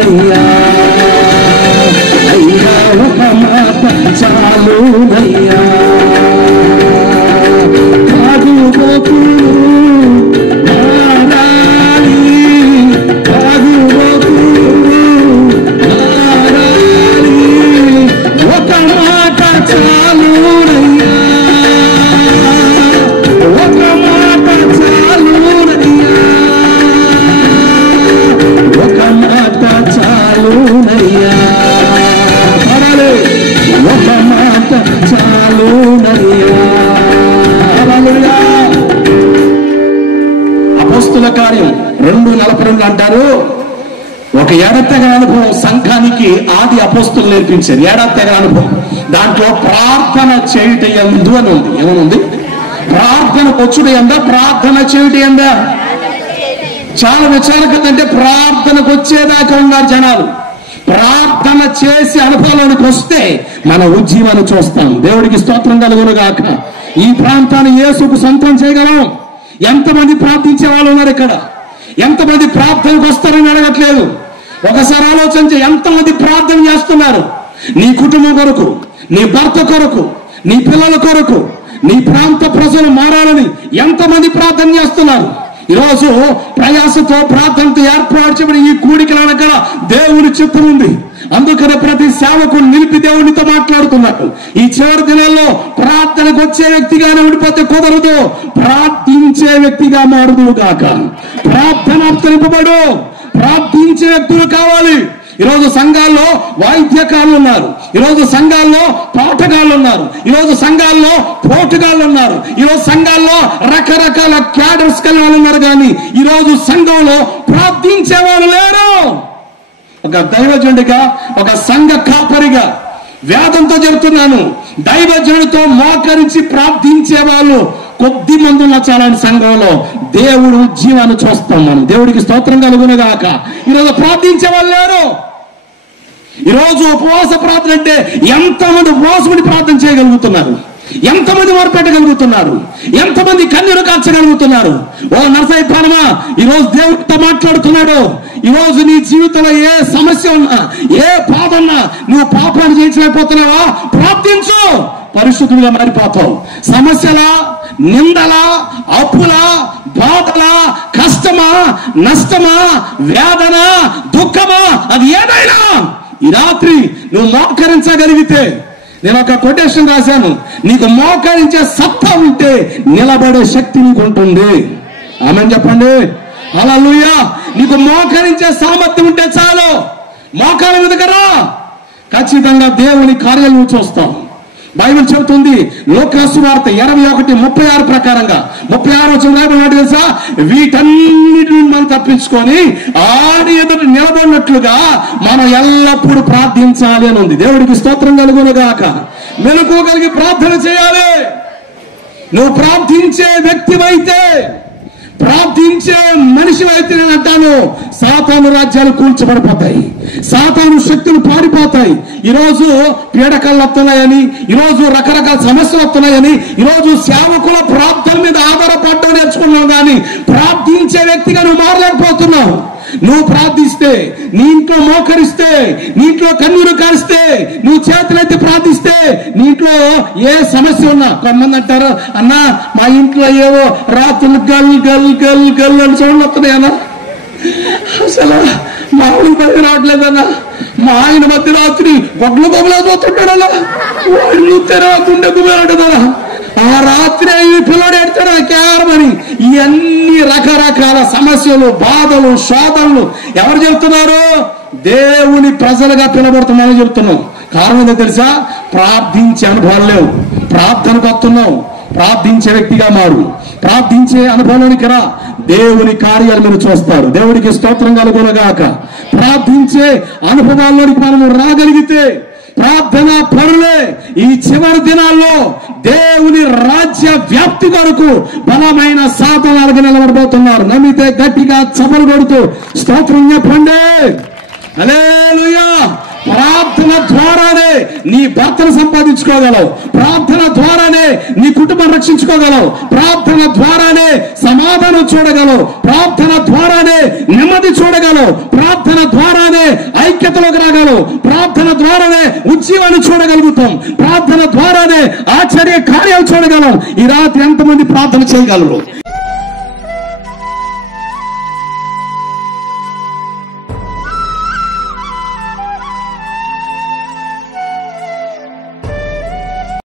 చాలునయ్యా, అయ్యా ఒక మాట చాలునయ్యా. తాగుబోతులు మారాలి, తాగుబోతులు మారాలి, ఒక మాట చాలునయ్యా, ఒక మాట చాలునయ్యా, ఒక మాట చాలునయ్యా, ఒక మాట చాలునయ్యా. అపోస్తుల కార్యం 2:42 అంటారు, ఒక ఏడాదిగా అనుభవం సంఘానికి ఆది అపోస్తులు నేర్పించారు. ఏడాదిగా అనుభవం, దాంట్లో ప్రార్థన చేయుట యందు అని ఉంది. ఏమనుంది? ప్రార్థనకు వచ్చుట ఎందా, ప్రార్థన చేయుట ఎందా? చాలా విచారకత. అంటే ప్రార్థనకు వచ్చేదాకా ఉన్నారు జనాలు. ప్రార్థన చేసి అనుభవంలోనికి వస్తే మన ఉజ్జీవాన్ని చూస్తాం. దేవుడికి స్తోత్రం కలుగును గాక. ఈ ప్రాంతాన్ని యేసుకు సొంతం చేయగలం. ఎంతమంది ప్రార్థించే వాళ్ళు ఉన్నారు ఇక్కడ? ఎంతమంది ప్రార్థనకు వస్తారని అడగట్లేదు. ఒకసారి ఆలోచించి, ఎంతమంది ప్రార్థన చేస్తున్నారు నీ కుటుంబం కొరకు, నీ భర్త కొరకు, నీ పిల్లల కొరకు, నీ ప్రాంత ప్రజలు మారాలని ఎంతమంది ప్రార్థన చేస్తున్నారు? ఈరోజు ప్రయాసతో ప్రార్థనతో ఏర్పాటు చేయబడిన ఈ కూడికల కూడా దేవుని చిత్తం ఉంది. అందుకనే ప్రతి సేవకుడు నిలిపి దేవునితో మాట్లాడుతున్నాడు. ఈ చివరి దినాల్లో ప్రార్థనకు వచ్చే వ్యక్తిగానే ఉండిపోతే కుదరదు, ప్రార్థించే వ్యక్తిగా మారుదువు గాక. ప్రార్థన అర్థింపబడు, ప్రార్థించే వ్యక్తులు కావాలి. ఈరోజు సంఘాల్లో వాయిద్యకారులు ఉన్నారు, ఈరోజు సంఘాల్లో పాటగాళ్ళు ఉన్నారు, ఈరోజు సంఘాల్లో పోటుగాళ్ళు ఉన్నారు, ఈరోజు సంఘాల్లో రకరకాల క్యాడర్స్ కలిగిన వాళ్ళు ఉన్నారు. కానీ ఈరోజు సంఘంలో ప్రార్థించే వాళ్ళు లేరు. ఒక దైవజనుడిగా, ఒక సంఘ కాపరిగా వేదంతో చెబుతున్నాను, దైవజనుడితో మోకరించి ప్రార్థించే వాళ్ళు కొద్ది మంది ఉన్న చాలని సంఘంలో దేవుడు జీవాన్ని చూస్తాం మనం. దేవుడికి స్తోత్రం కలుగును గాక. ఈరోజు ప్రార్థించే వాళ్ళు లేరు. ఈరోజు ఉపవాస ప్రార్థన అంటే ఎంతమంది ఉపవాసముడి ప్రార్థన చేయగలుగుతున్నారు? ఎంతమంది మొరపెట్టగలుగుతున్నారు? ఎంతమంది కన్నీరు కాల్చగలుగుతున్నారు? ఓ నరసయ్య ప్రాణమా, ఈరోజు దేవుడితో మాట్లాడుతున్నాడు. ఈరోజు నీ జీవితంలో ఏ సమస్య ఉన్నా, ఏ బాధ ఉన్నా, నువ్వు పాపాన్ని జయించలేకపోతున్నావా? ప్రార్థించు, పరిశుద్ధులుగా మారిపోతావు. సమస్యలా, నిందలా, అప్పులా, బాధలా, కష్టమా, నష్టమా, వేదన, దుఃఖమా, అది ఏదైనా ఈ రాత్రి నువ్వు మోకరించగలిగితే, నేను ఒక కొటేషన్ రాశాను, నీకు మోకరించే సత్తా ఉంటే నిలబడే శక్తి నీకు ఉంటుంది. ఆమేన్ చెప్పండి. హల్లెలూయా. నీకు మోకరించే సామర్థ్యం ఉంటే చాలు, మోకాల మీదకి రా, ఖచ్చితంగా దేవుని కార్యాలు నువ్వు చూస్తావు. బైబిల్ చెబుతుంది లోకాసు వార్త 21:36 ప్రకారంగా, 36 వచ్చిన రాయబడినట్టు తెలుసా, వీటన్నిటిని మనం తప్పించుకొని ఆడి ఎదుట నిలబడినట్లుగా మనం ఎల్లప్పుడూ ప్రార్థించాలి అని ఉంది. దేవుడికి స్తోత్రం కలుగును గాక. మెలకువగలిగి ప్రార్థన చేయాలి. నువ్వు ప్రార్థించే వ్యక్తివైతే, ప్రార్థించే మనిషి అయితే నేను అంటాను, సాతాను రాజ్యాలు కూల్చబడిపోతాయి, సాతాను శక్తులు పారిపోతాయి. ఈరోజు పీడకలు వస్తున్నాయని, ఈరోజు రకరకాల సమస్యలు వస్తున్నాయని, ఈరోజు సేవకుల ప్రార్థన మీద ఆధారపడడం నేర్చుకున్నావు. కానీ ప్రార్థించే వ్యక్తిగా నువ్వు మారలేకపోతున్నావు. నువ్వు ప్రార్థిస్తే, నీ ఇంట్లో మోకరిస్తే, నీ ఇంట్లో కన్నీరు కారిస్తే, నువ్వు చేతులైతే ప్రార్థిస్తే, నీ ఇంట్లో ఏ సమస్య ఉన్నా, కొంతమంది అంటారు, అన్నా మా ఇంట్లో ఏవో రాత్రులు గల్ గల్ గల్ గల్ అని చూడండి వస్తున్నాయన్నా, అసలు మా ఆవిడ మధ్య రావట్లేదన్నా, మా ఆయన మధ్య రాత్రి గొడ్లు గొప్పలేకపోతుంటాడు, అలా వాళ్ళు తెరవకుండా గుబేరాడదా, ఆ రాత్రి పిల్లడు ఎడతాడు కేరమని. ఇవన్నీ రకరకాల సమస్యలు, బాధలు, శోధనలు ఎవరు చెబుతున్నారు? దేవుని ప్రజలుగా పిలబడుతున్నామని చెబుతున్నాం. కారణం ఏంటో తెలుసా? ప్రార్థించే అనుభవాలు లేవు. ప్రార్థనకు వస్తున్నావు, ప్రార్థించే వ్యక్తిగా మారు, ప్రార్థించే అనుభవానికి రా, దేవుని కార్యాలు మీరు చూస్తారు. దేవుడికి స్తోత్రం కలుగును గాక. ప్రార్థించే అనుభవాల్లోనికి మనము రాగలిగితే ప్రార్థన పరులే ఈ చివరి దినాల్లో దేవుని రాజ్య వ్యాప్తి కొరకు బలమైన సాధనాలకు నిలబడబోతున్నారు. నమ్మితే గట్టిగా చపలు కొడుతూ స్తోత్రం చెప్పండి. హల్లెలూయా. ప్రార్థన ద్వారానే నీ భర్తను సంపాదించుకోగలవు, ప్రార్థన ద్వారానే నీ కుటుంబం రక్షించుకోగలవు, ప్రార్థన ద్వారానే సమాధానం చూడగలవు, ప్రార్థన ద్వారానే నెమ్మది చూడగలవు, ప్రార్థన ద్వారానే ఐక్యతలోకి రాగలవు, ప్రార్థన ద్వారానే ఉద్యమాన్ని చూడగలుగుతాం, ప్రార్థన ద్వారానే ఆశ్చర్య కార్యాలు చూడగలం. ఈ రాత్రి ఎంతమంది ప్రార్థన చేయగలరు?